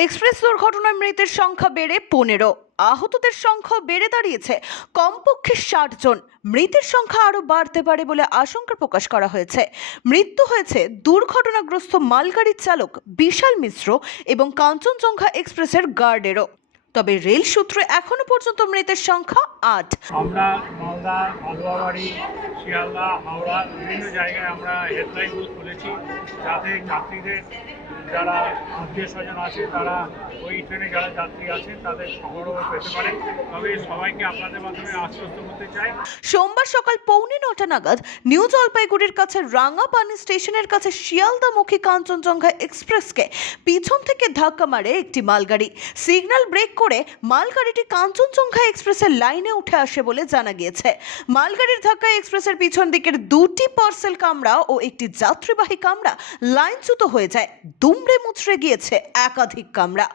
Express দুর্ঘটনায় মৃতের সংখ্যা বেড়ে পনেরো। আহতদের সংখ্যা বেড়ে দাঁড়িয়েছে। কমপক্ষে ষাট জন। মৃতের সংখ্যা আরও বাড়তে পারে বলে আশঙ্কা প্রকাশ করা হয়েছে। মৃত্যু হয়েছে দুর্ঘটনাগ্রস্ত মালগাড়ির চালক বিশাল মিশ্র এবং কাঞ্চনজঙ্ঘা এক্সপ্রেসের গার্ডেরও। তবে রেল সূত্রে এখনও পর্যন্ত মৃতের সংখ্যা আট। আমরা মালদা আলুয়াবাড়ি শিয়ালদা, হাওড়া বিভিন্ন জায়গায় আমরা হেল্পলাইন বুথ খুলেছি। যাতে যাত্রীদের যারা আত্মীয় স্বজন আছে, তারা ওই ট্রেনে যারা যাত্রী আছেন তাদের খবরও পেতে পারে। তবে সবাইকে আপনাদের মাধ্যমে আশ্বস্ত করতে চাই। সোমবার সকাল পৌনে নটা নাগাদ নিউ জলপাইগুড়ির কাছে রাঙাপানি স্টেশনের কাছে শিয়ালদামুখী কাঞ্চনজঙ্ঘা এক্সপ্রেসকে পিছন থেকে ধাক্কা মারে একটি মালগাড়ি। সিগন্যাল ব্রেক করে মালগাড়িটি কাঞ্চনজঙ্ঘা এক্সপ্রেসের লাইনে উঠে আসে বলে জানা গিয়েছে। মালগাড়ির ধাক্কায় এক্সপ্রেসের পিছন দিকের দুটি পার্সেল কামরা ও একটি যাত্রীবাহী কামরা লাইনচ্যুত হয়ে যায়। দুমড়ে মুচড়ে গিয়েছে একাধিক কামরা।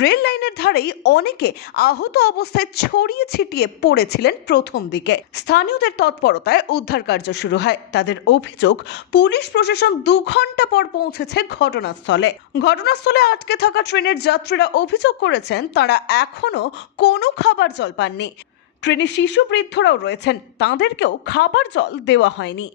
রেল লাইনের ধারেই অনেকে আহত অবস্থায় ছড়িয়ে ছিটিয়ে পড়েছিলেন প্রথম দিকে। স্থানীয়দের তৎপরতায় উদ্ধার কার্য শুরু হয়। তাদের অভিযোগ, পুলিশ প্রশাসন দু ঘণ্টা পর পৌঁছেছে ঘটনাস্থলে। ঘটনাস্থলে আটকে থাকা ট্রেনের যাত্রীরা অভিযোগ করেছেন, তারা এখনও কোনো খাবার জল পাননি। ট্রেনে শিশু বৃদ্ধরাও রয়েছেন। তাঁদেরকেও খাবার জল দেওয়া হয়নি।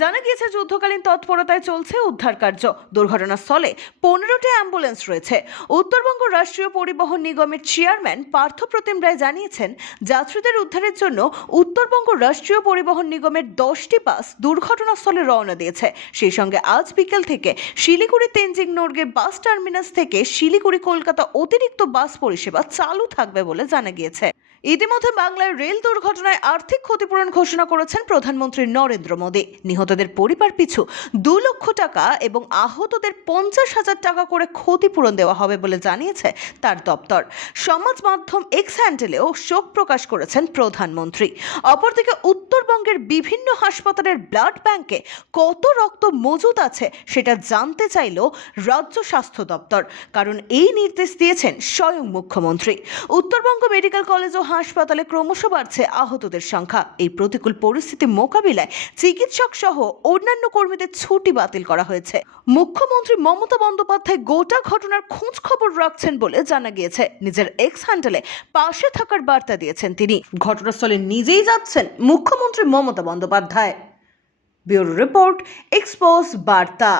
জানা গিয়েছে, যুদ্ধকালীন তৎপরতায় চলছে উদ্ধার কার্য দুর্ঘটনাস্থলে পনেরোটি অ্যাম্বুলেন্স রয়েছে। উত্তরবঙ্গ রাষ্ট্রীয় পরিবহন নিগমের চেয়ারম্যান পার্থপ্রতিম রায় জানিয়েছেন, যাত্রীদের উদ্ধারের জন্য উত্তরবঙ্গ রাষ্ট্রীয় পরিবহন নিগমের দশটি বাস দুর্ঘটনাস্থলে রওনা দিয়েছে। সেই সঙ্গে আজ বিকেল থেকে শিলিগুড়ি তেনজিং নর্গে বাস টার্মিনাস থেকে শিলিগুড়ি কলকাতা অতিরিক্ত বাস পরিষেবা চালু থাকবে বলে জানা গিয়েছে। ইতিমধ্যে বাংলায় রেল দুর্ঘটনায় আর্থিক ক্ষতিপূরণ ঘোষণা করেছেন প্রধানমন্ত্রী নরেন্দ্র মোদী। নিহতদের পরিবার পিছু দু লক্ষ টাকা এবং আহতদের পঞ্চাশ হাজার টাকা করে ক্ষতিপূরণ দেওয়া হবে বলে জানিয়েছে তার দপ্তর। সমাজ মাধ্যম এক্স হ্যান্ডেলেও শোক প্রকাশ করেছেন প্রধানমন্ত্রী। অপরদিকে উত্তরবঙ্গের বিভিন্ন হাসপাতালের ব্লাড ব্যাংকে কত রক্ত মজুদ আছে সেটা জানতে চাইল রাজ্য স্বাস্থ্য দপ্তর, কারণ এই নির্দেশ দিয়েছেন স্বয়ং মুখ্যমন্ত্রী। উত্তরবঙ্গ মেডিকেল কলেজ ও হাসপাতালে ক্রমশ বাড়ছে আহতদের সংখ্যা। এই প্রতিকূল পরিস্থিতি মোকাবিলায় চিকিৎসক সহ অন্যান্য কর্মীদের ছুটি বাতিল করা হয়েছে। মুখ্যমন্ত্রী মমতা বন্দ্যোপাধ্যায় গোটা ঘটনার খোঁজ খবর রাখছেন বলে জানা গিয়েছে। নিজের এক্স হ্যান্ডেলে পাশে থাকার বার্তা দিয়েছেন তিনি। ঘটনাস্থলে নিজেই যাচ্ছেন মুখ্যমন্ত্রী Mamata Bandyopadhyay. Bureau report expose বার্তা।